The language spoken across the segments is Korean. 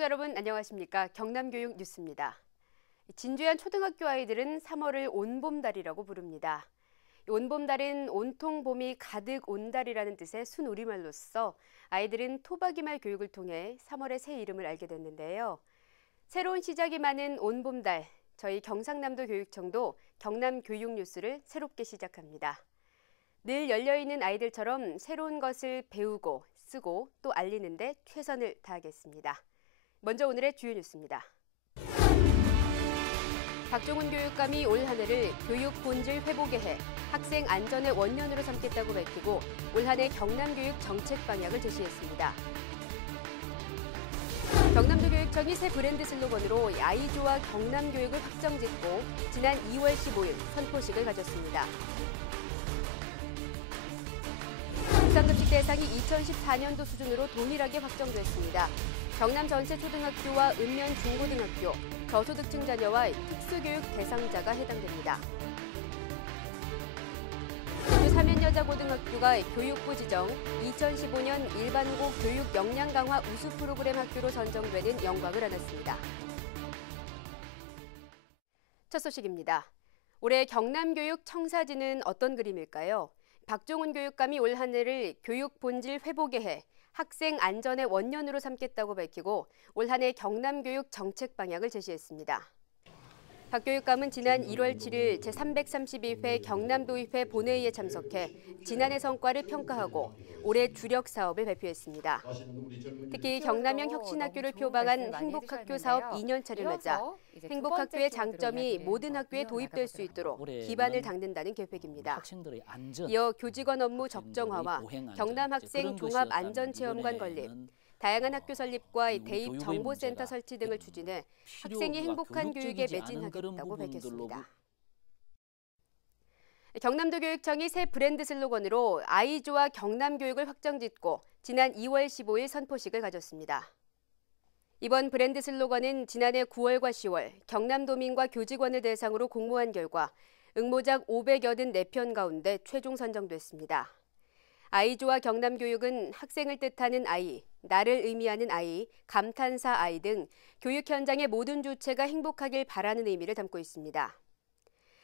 시청자 여러분 안녕하십니까? 경남교육 뉴스입니다. 진주의 한 초등학교 아이들은 3월을 온봄달이라고 부릅니다. 온봄달은 온통 봄이 가득 온 달이라는 뜻의 순우리말로써 아이들은 토박이말 교육을 통해 3월의 새 이름을 알게 됐는데요. 새로운 시작이 많은 온봄달, 저희 경상남도 교육청도 경남교육 뉴스를 새롭게 시작합니다. 늘 열려있는 아이들처럼 새로운 것을 배우고 쓰고 또 알리는 데 최선을 다하겠습니다. 먼저 오늘의 주요 뉴스입니다. 박종훈 교육감이 올 한 해를 교육 본질 회복의 해, 학생 안전의 원년으로 삼겠다고 밝히고 올 한 해 경남교육 정책 방향을 제시했습니다. 경남도교육청이 새 브랜드 슬로건으로 아이조와 경남교육을 확정짓고 지난 2월 15일 선포식을 가졌습니다. 무상급식 대상이 2014년도 수준으로 동일하게 확정됐습니다. 경남 전체 초등학교와 읍면 중고등학교, 저소득층 자녀와 특수교육 대상자가 해당됩니다. 진주 사면여자고등학교가 교육부 지정 2015년 일반고 교육 역량 강화 우수 프로그램 학교로 선정되는 영광을 안았습니다. 첫 소식입니다. 올해 경남교육 청사진은 어떤 그림일까요? 박종훈 교육감이 올 한 해를 교육 본질 회복의 해, 학생 안전의 원년으로 삼겠다고 밝히고 올 한 해 경남교육 정책 방향을 제시했습니다. 박 교육감은 지난 1월 7일 제332회 경남도의회 본회의에 참석해 지난해 성과를 평가하고 올해 주력 사업을 발표했습니다. 특히 경남형 혁신학교를 표방한 행복학교 사업 2년차를 맞아 행복학교의 장점이 모든 학교에 도입될 수 있도록 기반을 닦는다는 계획입니다. 이어 교직원 업무 적정화와 경남학생 종합안전체험관 건립, 다양한 학교 설립과 대입 정보센터 설치 등을 추진해 학생이 행복한 교육에 매진하겠다고 밝혔습니다. 경남도교육청이 새 브랜드 슬로건으로 아이조와 경남교육을 확정짓고 지난 2월 15일 선포식을 가졌습니다. 이번 브랜드 슬로건은 지난해 9월과 10월 경남도민과 교직원을 대상으로 공모한 결과 응모작 584편 가운데 최종 선정됐습니다. 아이조와 경남교육은 학생을 뜻하는 아이, 나를 의미하는 아이, 감탄사 아이 등 교육 현장의 모든 주체가 행복하길 바라는 의미를 담고 있습니다.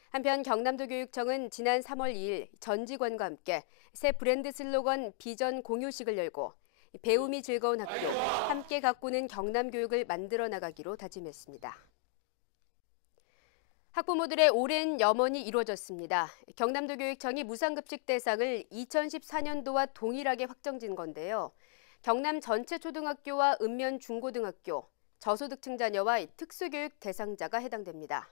한편 경남도교육청은 지난 3월 2일 전 직원과 함께 새 브랜드 슬로건 비전 공유식을 열고 배움이 즐거운 학교, 함께 가꾸는 경남교육을 만들어 나가기로 다짐했습니다. 학부모들의 오랜 염원이 이루어졌습니다. 경남도교육청이 무상급식 대상을 2014년도와 동일하게 확정진 건데요. 경남 전체 초등학교와 읍면 중고등학교, 저소득층 자녀와 특수교육 대상자가 해당됩니다.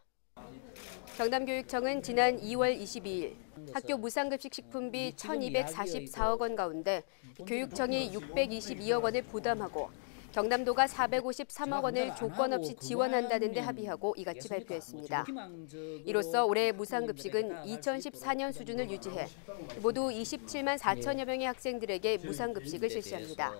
경남교육청은 지난 2월 22일 학교 무상급식 식품비 1,244억 원 가운데 교육청이 622억 원을 부담하고 경남도가 453억 원을 조건 없이 지원한다는 데 합의하고 이같이 발표했습니다. 이로써 올해 무상급식은 2014년 수준을 유지해 모두 27만 4천여 명의 학생들에게 무상급식을 실시합니다.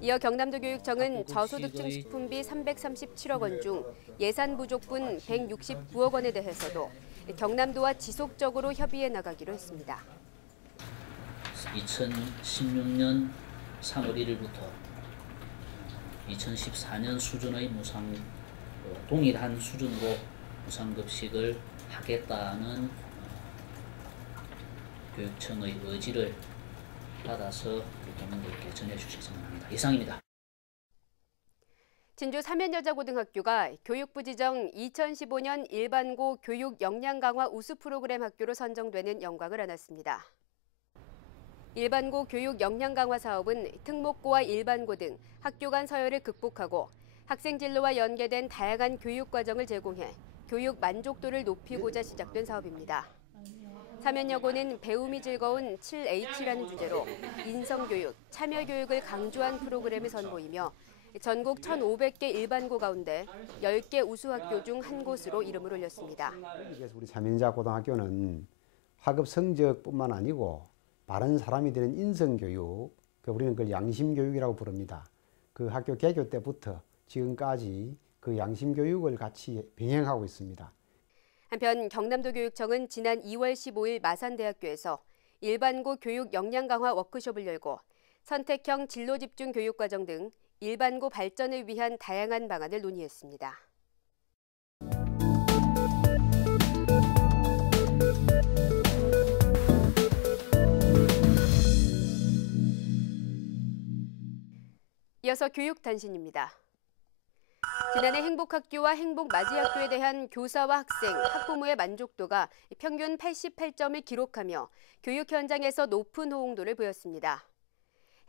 이어 경남도교육청은 저소득층 식품비 337억 원 중 예산 부족분 169억 원에 대해서도 경남도와 지속적으로 협의해 나가기로 했습니다. 2016년 3월 1일부터 2014년 수준의 동일한 수준으로 무상급식을 하겠다는 교육청의 의지를 받아서 우리 국민들께 전해주셨으면 합니다. 이상입니다. 진주 사면여자고등학교가 교육부 지정 2015년 일반고 교육 역량 강화 우수 프로그램 학교로 선정되는 영광을 안았습니다. 일반고 교육 역량 강화 사업은 특목고와 일반고 등 학교 간 서열을 극복하고 학생 진로와 연계된 다양한 교육 과정을 제공해 교육 만족도를 높이고자 시작된 사업입니다. 사면여고는 배움이 즐거운 7H라는 주제로 인성교육, 참여교육을 강조한 프로그램을 선보이며 전국 1,500개 일반고 가운데 10개 우수학교 중 한 곳으로 이름을 올렸습니다. 우리 사면여자고등학교는 학업 성적뿐만 아니고 바른 사람이 되는 인성교육, 우리는 그걸 양심교육이라고 부릅니다. 그 학교 개교 때부터 지금까지 그 양심교육을 같이 병행하고 있습니다. 한편 경남도교육청은 지난 2월 15일 마산대학교에서 일반고 교육 역량 강화 워크숍을 열고 선택형 진로집중 교육과정 등 일반고 발전을 위한 다양한 방안을 논의했습니다. 이어서 교육단신입니다. 지난해 행복학교와 행복맞이학교에 대한 교사와 학생, 학부모의 만족도가 평균 88점을 기록하며 교육 현장에서 높은 호응도를 보였습니다.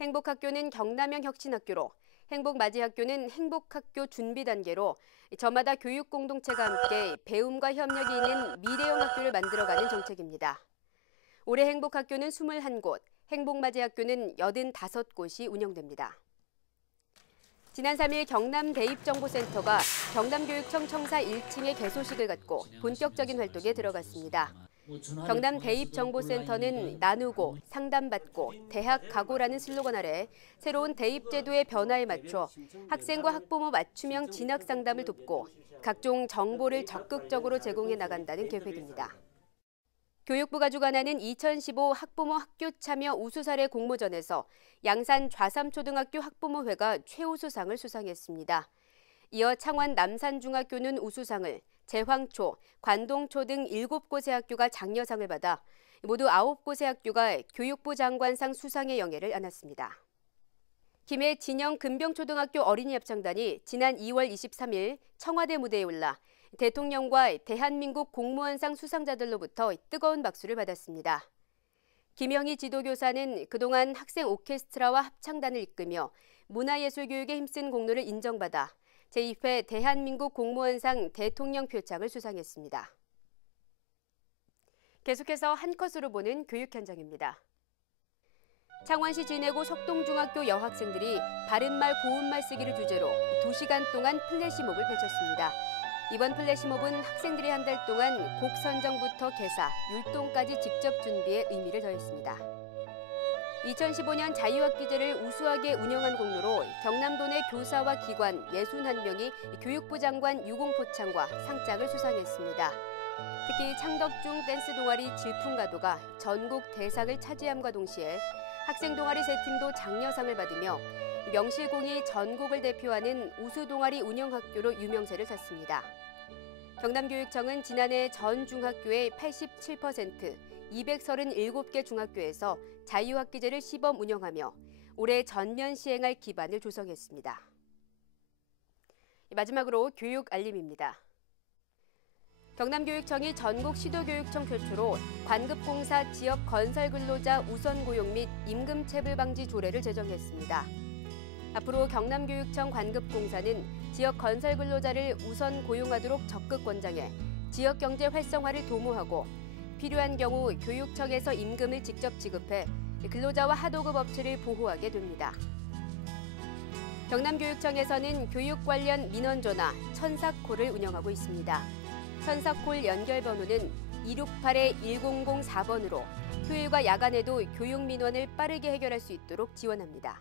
행복학교는 경남형 혁신학교로, 행복맞이학교는 행복학교 준비 단계로 저마다 교육 공동체가 함께 배움과 협력이 있는 미래형 학교를 만들어가는 정책입니다. 올해 행복학교는 21곳, 행복맞이학교는 85곳이 운영됩니다. 지난 3일 경남대입정보센터가 경남교육청 청사 1층에 개소식을 갖고 본격적인 활동에 들어갔습니다. 경남대입정보센터는 나누고, 상담받고, 대학 가고라는 슬로건 아래 새로운 대입제도의 변화에 맞춰 학생과 학부모 맞춤형 진학 상담을 돕고 각종 정보를 적극적으로 제공해 나간다는 계획입니다. 교육부가 주관하는 2015 학부모 학교 참여 우수 사례 공모전에서 양산 좌삼초등학교 학부모회가 최우수상을 수상했습니다. 이어 창원 남산중학교는 우수상을, 제황초, 관동초 등 7곳의 학교가 장려상을 받아 모두 9곳의 학교가 교육부 장관상 수상의 영예를 안았습니다. 김해 진영 금병초등학교 어린이 합창단이 지난 2월 23일 청와대 무대에 올라 대통령과 대한민국 공무원상 수상자들로부터 뜨거운 박수를 받았습니다. 김영희 지도교사는 그동안 학생 오케스트라와 합창단을 이끌며 문화예술교육에 힘쓴 공로를 인정받아 제2회 대한민국 공무원상 대통령 표창을 수상했습니다. 계속해서 한 컷으로 보는 교육 현장입니다. 창원시 진해고 석동중학교 여학생들이 바른말 고운말 쓰기를 주제로 2시간 동안 플래시몹을 펼쳤습니다. 이번 플래시몹은 학생들이 한 달 동안 곡 선정부터 개사, 율동까지 직접 준비해 의미를 더했습니다. 2015년 자유학기제를 우수하게 운영한 공로로 경남도 내 교사와 기관 61명이 교육부 장관 유공포창과 상장을 수상했습니다. 특히 창덕중 댄스 동아리 질풍가도가 전국 대상을 차지함과 동시에 학생 동아리 3팀도 장려상을 받으며 명실공히 전국을 대표하는 우수 동아리 운영학교로 유명세를 탔습니다. 경남교육청은 지난해 전 중학교의 87%, 237개 중학교에서 자유학기제를 시범 운영하며 올해 전면 시행할 기반을 조성했습니다. 마지막으로 교육 알림입니다. 경남교육청이 전국 시도교육청 최초로 관급공사 지역 건설 근로자 우선 고용 및 임금체불 방지 조례를 제정했습니다. 앞으로 경남교육청 관급공사는 지역 건설 근로자를 우선 고용하도록 적극 권장해 지역 경제 활성화를 도모하고 필요한 경우 교육청에서 임금을 직접 지급해 근로자와 하도급 업체를 보호하게 됩니다. 경남교육청에서는 교육 관련 민원 전화 천사콜을 운영하고 있습니다. 천사콜 연결 번호는 268-1004번으로 휴일과 야간에도 교육 민원을 빠르게 해결할 수 있도록 지원합니다.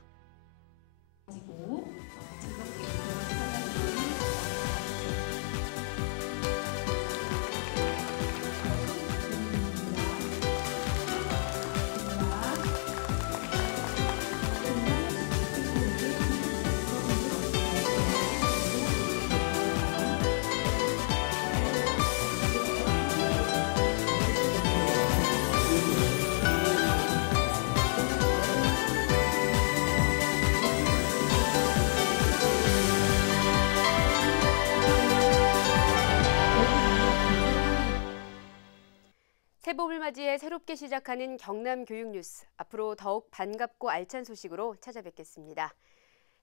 새봄을 맞이해 새롭게 시작하는 경남 교육 뉴스. 앞으로 더욱 반갑고 알찬 소식으로 찾아뵙겠습니다.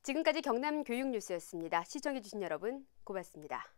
지금까지 경남 교육 뉴스였습니다. 시청해주신 여러분 고맙습니다.